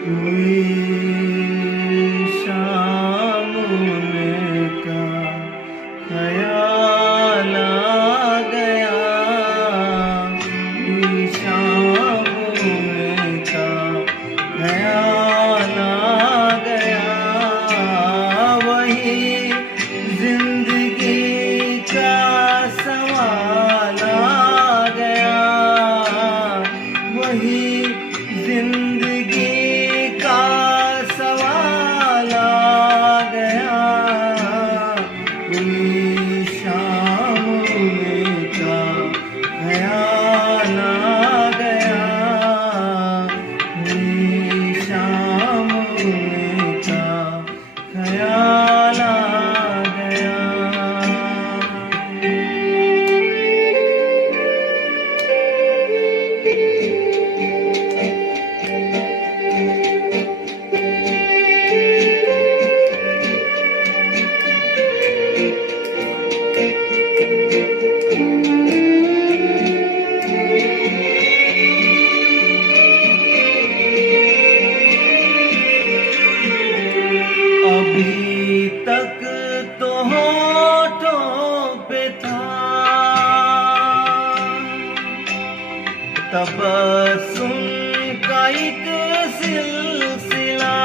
हुई सामने का ख्याल आ गया, हुई सामने का ख्याल आ गया, वही जिंदगी का सवाल आ गया, वही जिंदगी का सवाल आ गया, हुई सामने का ख्याल आ गया, हुई सामने का ख्याल आ गया। अभी तक तो होठों पे था तबस्सुम का एक सिलसिला,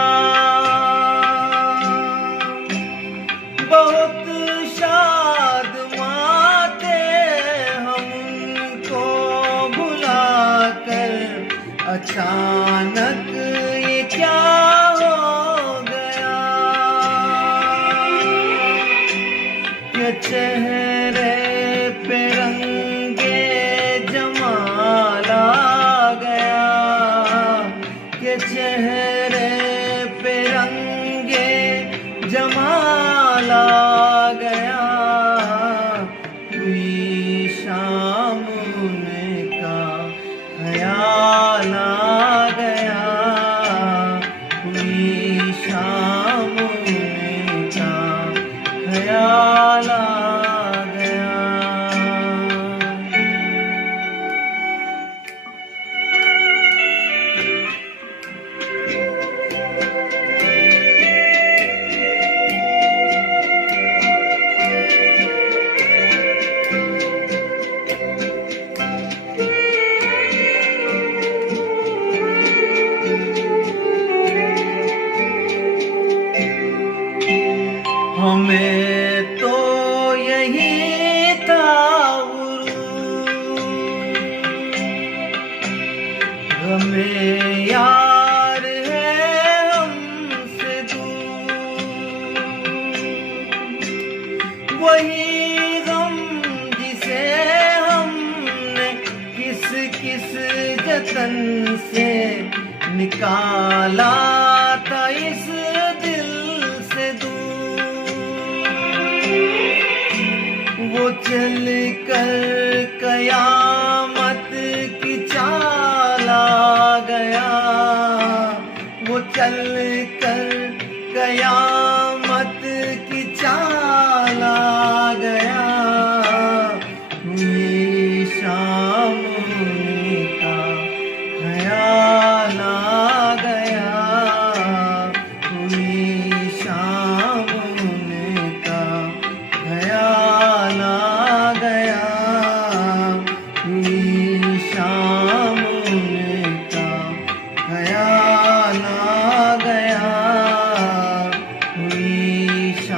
बहुत शाद माते हमको भुलाकर, अचानक ये क्या हो गया, ये चेहरे पे रंगे जमाल आ गया, ये चेहरे पे रंगे जमाल आ गया, हुई सामने का ख्याल आ गया, हुई सामने का ख्याल आ गया। हमें तो यही था हमें यार है हमसे दूर, वही गम जिसे हमने किस किस जतन से निकाला था इस दिल से दूर, वो चल कर कयामत की चाल आ गया, वो चल कर कयामत